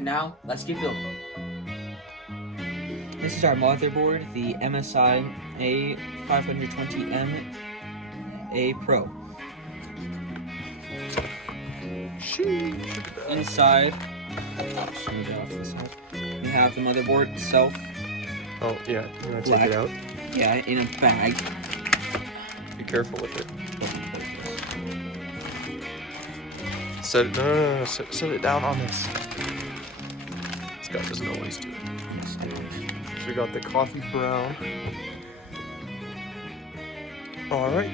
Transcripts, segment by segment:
And now, let's get building. This is our motherboard, the MSI A520M A Pro. Inside, we have the motherboard itself. Oh yeah, you want to take it out? Yeah, in a bag. Be careful with it. Set it. No. Set it down on this. This guy doesn't know what he's doing. So we got the coffee brown. All right.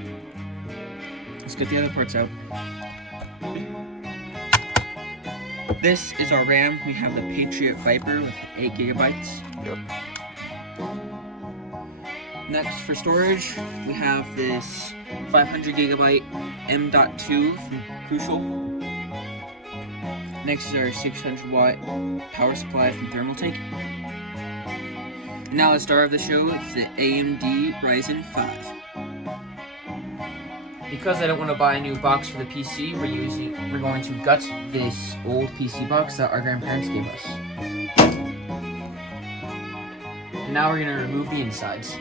Let's get the other parts out. This is our RAM. We have the Patriot Viper with 8 gigabytes. Yep. Next, for storage, we have this 500 gigabyte M.2 from Crucial. Next is our 600 watt power supply from Thermaltake. And now the star of the show is the AMD Ryzen 5. Because I don't want to buy a new box for the PC, we're going to gut this old PC box that our grandparents gave us. And now we're going to remove the insides.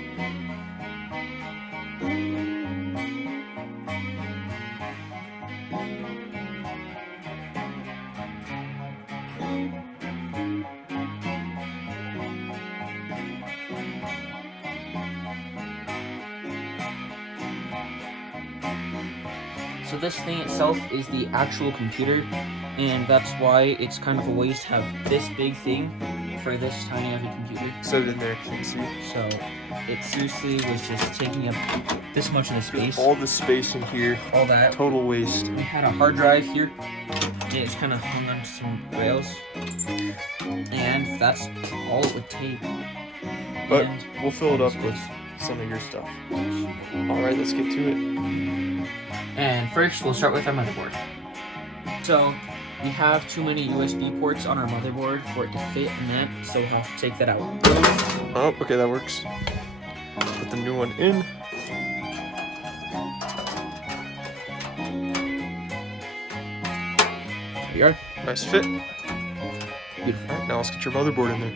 So this thing itself is the actual computer, and that's why it's kind of a waste to have this big thing for this tiny of a computer. Set it in there, you can see. So it seriously was just taking up this much of the space. All the space in here. All that. Total waste. We had a hard drive here, and it just kind of hung onto some rails, and that's all it would take. But and we'll fill it up with some of your stuff. All right, let's get to it. And first, we'll start with our motherboard. So, we have too many USB ports on our motherboard for it to fit in that, so we'll have to take that out. Oh, okay, that works. Put the new one in. There you are. Nice fit. Beautiful. All right, now let's get your motherboard in there.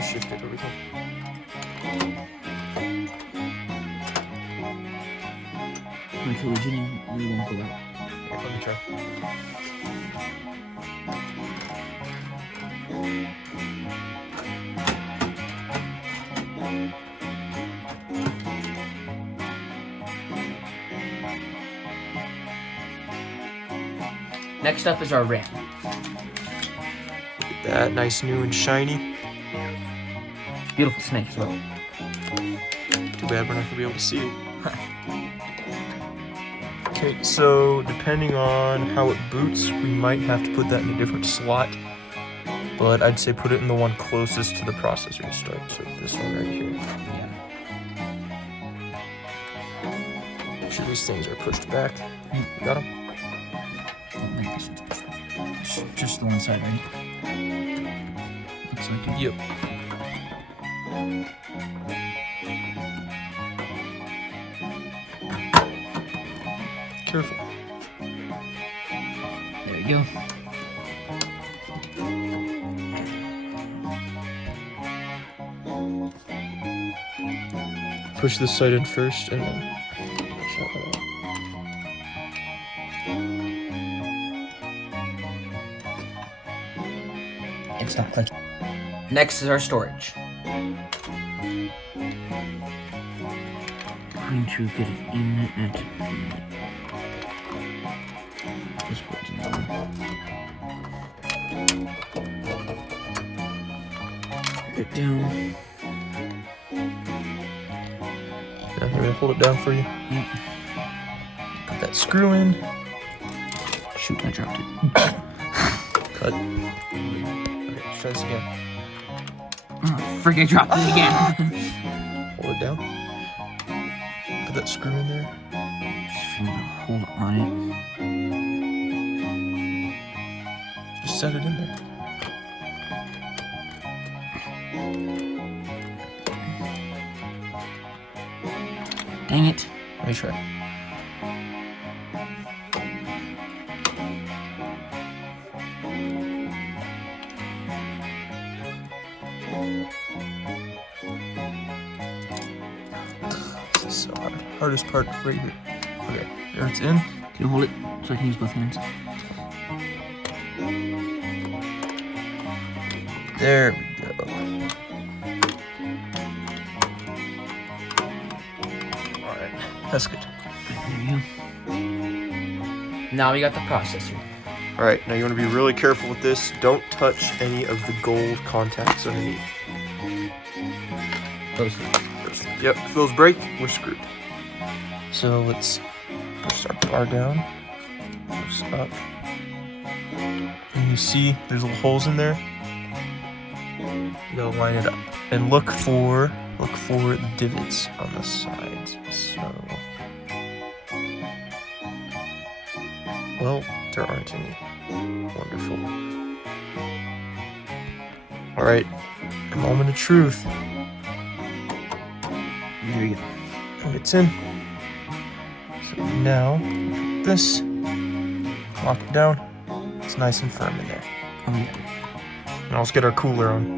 Shift it over here. My collision really won't go out. Here, let me try. Next up is our RAM. Look at that, nice, new, and shiny. Beautiful snake as well. Too bad we're not gonna be able to see it. Okay, so depending on how it boots, we might have to put that in a different slot. But I'd say put it in the one closest to the processor to start. So this one right here. Yeah. Make sure these things are pushed back. You got them? I don't think this one's pushed back. Just the one side, right? Looks like it. Yep. Careful. There you go. Push this side in first and then shut that out. It's not clicking. Next is our storage. Trying to get it in and this part's in there. Put it down. Yeah, I'm gonna hold it down for you. Yep. Put that screw in. Shoot, I dropped it. Cut. Okay, let's try this again. Oh, frick, I dropped it again. Hold it down. that screw in there. Just feel the hold on Just set it in there. it. Dang it. Let me try. This is so hard. Hardest part right here. Okay, there it's in. Can you hold it so I can use both hands? There we go. Alright, that's good. There you go. Now we got the processor. Alright, now you want to be really careful with this. Don't touch any of the gold contacts underneath. Those. Yep, if those break, we're screwed. So let's push our bar down, push up. And you see there's little holes in there. You gotta line it up. And look for the divots on the sides. So, well, there aren't any. Wonderful. Alright, a moment of truth. There you go. And it's in. So now, this, lock it down. It's nice and firm in there. Oh, yeah. Now let's get our cooler on.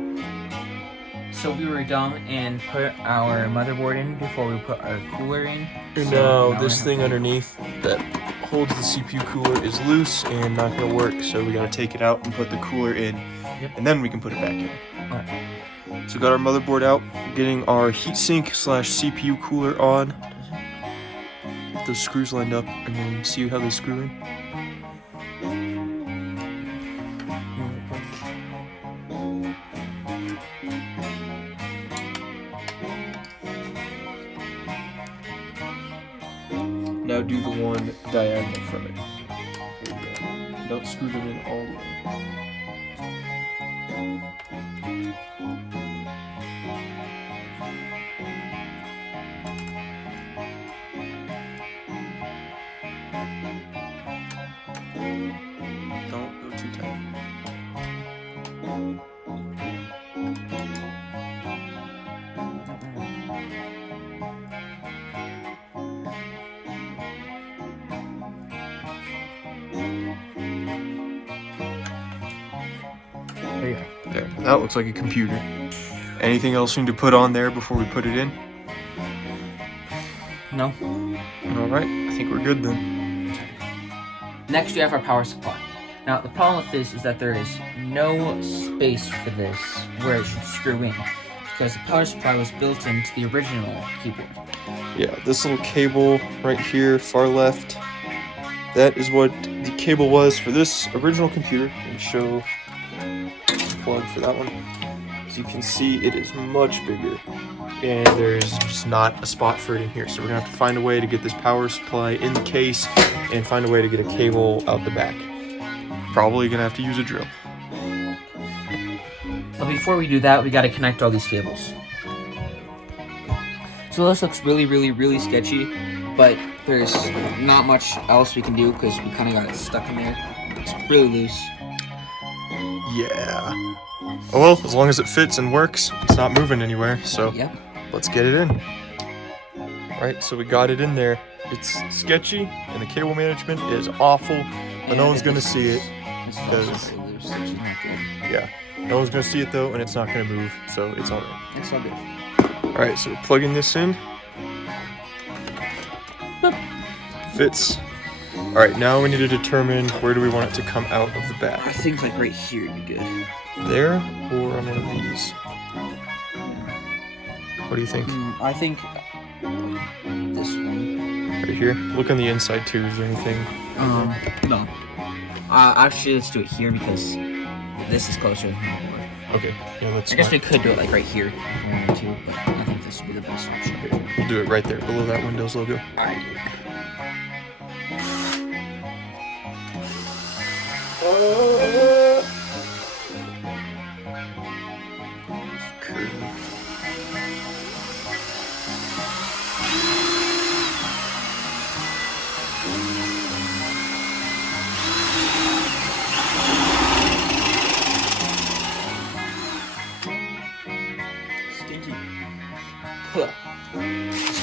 So we were dumb and put our motherboard in before we put our cooler in. And So now this we thing have to- underneath that holds the CPU cooler is loose and not gonna work, so we gotta take it out and put the cooler in, Yep. and then we can put it back in. Alright. So we got our motherboard out, getting our heatsink / CPU cooler on. Get those screws lined up, and then see how they screw in. Now do the one diagonal from it. There you go. Don't screw them in all the way. Don't go too tight. There you go. There, that looks like a computer. Anything else we need to put on there before we put it in? No. Alright, I think we're good then. Next, we have our power supply. Now, the problem with this is that there is no space for this where it should screw in, because the power supply was built into the original keyboard. Yeah, this little cable right here, far left, that is what the cable was for this original computer. And show the plug for that one. As you can see, it is much bigger, and there's just not a spot for it in here. So we're gonna have to find a way to get this power supply in the case and find a way to get a cable out the back. Probably gonna have to use a drill. But before we do that, we got to connect all these cables. So this looks really, really, really sketchy, but there's not much else we can do because we kind of got it stuck in there. It's really loose. Yeah. Oh well, as long as it fits and works, it's not moving anywhere, so Yep. let's get it in. Alright, so we got it in there. It's sketchy, and the cable management is awful, but no one's gonna see it. This is also because- very loose, which is not good. Yeah. No one's gonna see it though, and it's not gonna move, so it's alright. It's all good. Alright, so we're plugging this in. Boop. Fits. Alright, now we need to determine where do we want it to come out of the I back. think like right here would be good. There, or on one of these? What do you think? I think this one. Right here? Look on the inside too, is there anything? No. Actually, let's do it here because this is closer than the board. Okay, yeah, let's I guess we could do it like right here, if we wanted to, but I think this would be the best option. Okay, we'll do it right there, below that Windows logo. Alright.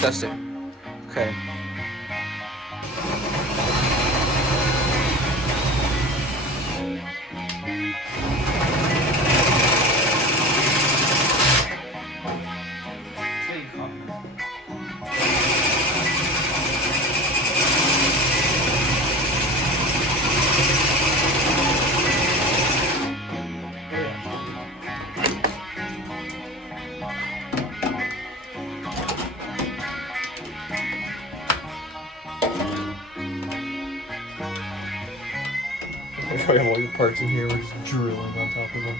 adjust it. Okay. I probably have all your parts in here. We're just drilling on top of them.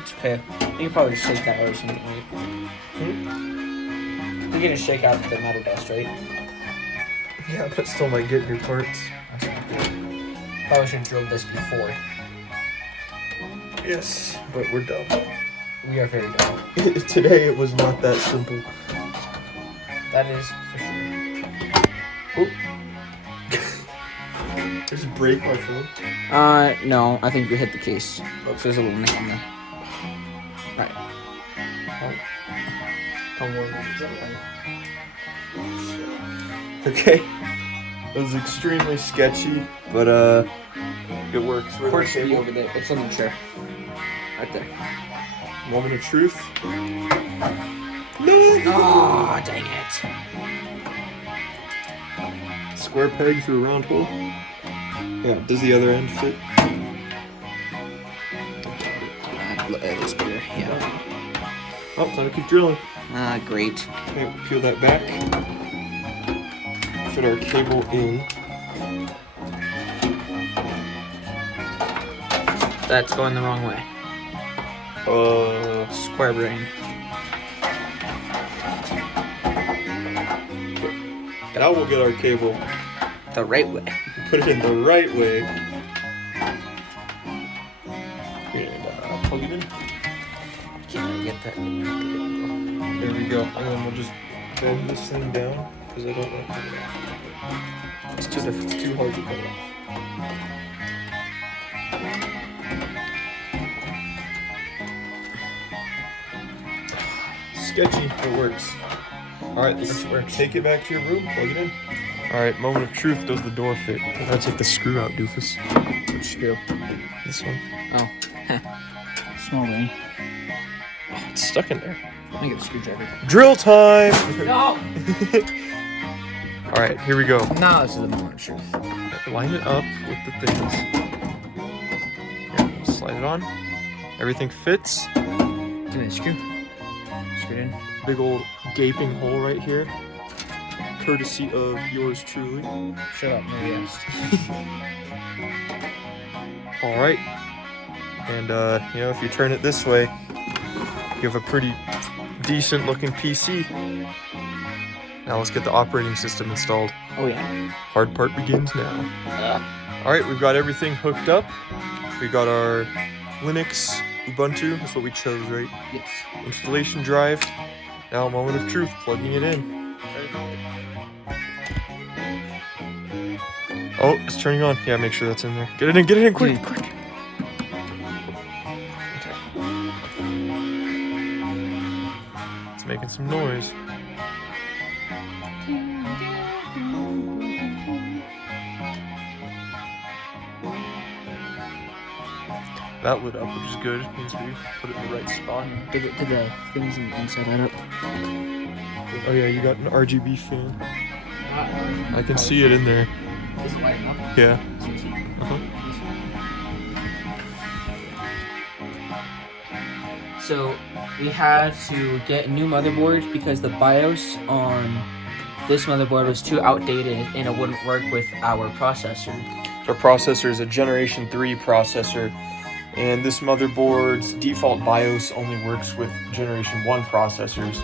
It's okay. You can probably shake that out or something, right? You're gonna shake out the metal dust, right? Yeah, but still might get your parts. Probably should have drilled this before. Yes, but we're dumb. We are very dumb. Today it was not that simple. That is for sure. Oh. There's a break my phone. No, I think you hit the case. Looks there's a little nick on there. Right. Okay. It was extremely sketchy, but it works. Of course, should be over there. It's on the chair. Right there. Moment of truth. No! Oh, dang it. Square peg through a round hole. Yeah, does the other end fit? It looks better, yeah. Oh, time to keep drilling. Great. Okay, peel that back. Fit our cable in. That's going the wrong way. Square brain. Now we'll get our cable. The right way. Put it in the right way. And plug it in. Can't really get that. There we go. And then we'll just bend this thing down because I don't want to cut it off. It's too hard to cut it off. Sketchy, it works. Alright, let's take it back to your room, plug it in. Alright, moment of truth, does the door fit? I gotta take the screw out, doofus. Which screw? This one. Oh. Small ring. Oh, it's stuck in there. Let me get the screwdriver. Drill time! No! Alright, here we go. Now this is the moment of truth. Line it up with the things. Here, we'll slide it on. Everything fits. Give me the screw. Screw it in. Big old gaping hole right here. Courtesy of yours truly. Shut up, nobody asked. Alright. And, if you turn it this way, you have a pretty decent looking PC. Now let's get the operating system installed. Oh, yeah. Hard part begins now. Alright, we've got everything hooked up. We got our Linux, Ubuntu, that's what we chose, right? Yes. Installation drive. Now, moment of truth, plugging it in. Oh, it's turning on. Yeah, make sure that's in there. Get it in, quick, quick. Okay. It's making some noise. That lit up, which is good. It means we put it in the right spot. Did the things inside that up? Oh yeah, you got an RGB fan. I can see it in there. Is it lighting up? Yeah. So we had to get a new motherboard because the BIOS on this motherboard was too outdated and it wouldn't work with our processor. Our processor is a Generation 3 processor, and this motherboard's default BIOS only works with Generation 1 processors.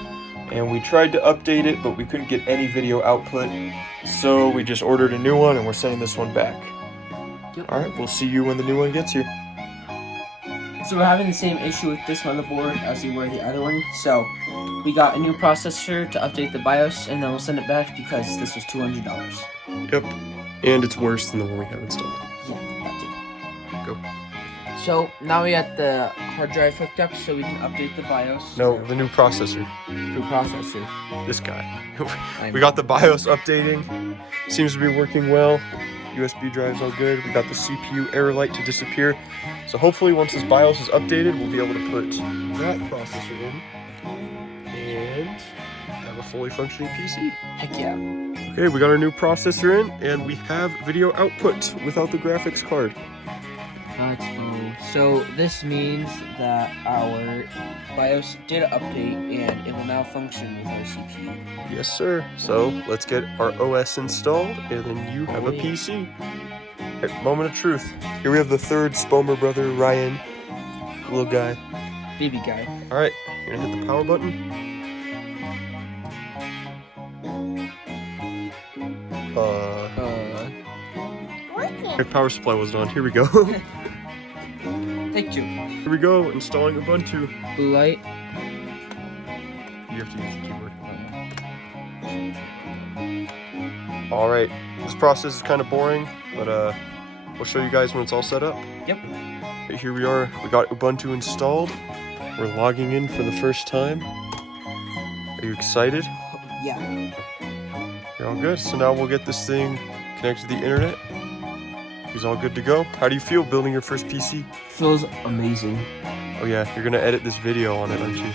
And we tried to update it, but we couldn't get any video output, so we just ordered a new one and we're sending this one back. Yep. Alright, we'll see you when the new one gets here. So we're having the same issue with this motherboard as we were the other one. So we got a new processor to update the BIOS, and then we'll send it back because this was $200. Yep. And it's worse than the one we have installed. Yeah, that too. Go. So now we got the hard drive hooked up so we can update the BIOS. No, the new processor. New processor. This guy. We got the BIOS updating. Seems to be working well. USB drive's all good. We got the CPU error light to disappear. So hopefully once this BIOS is updated, we'll be able to put that processor in and have a fully functioning PC. Heck yeah. Okay, we got our new processor in and we have video output without the graphics card. Let's go. So this means that our BIOS did update and it will now function with our CPU. Yes, sir. So let's get our OS installed and then you have a yeah. PC. Okay, moment of truth. Here we have the third Spomer brother, Ryan. Little guy. Baby guy. All right, you're gonna hit the power button. My power supply wasn't on. Here we go. Take two. Here we go. Installing Ubuntu. Blue light. You have to use the keyboard. All right. This process is kind of boring, but we'll show you guys when it's all set up. Yep. Okay, here we are. We got Ubuntu installed. We're logging in for the first time. Are you excited? Yeah. You're all good. So now we'll get this thing connected to the internet. He's all good to go. How do you feel building your first PC? Feels amazing. Oh yeah, you're gonna edit this video on it, aren't you?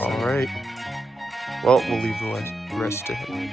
All right. Well, we'll leave the rest to him.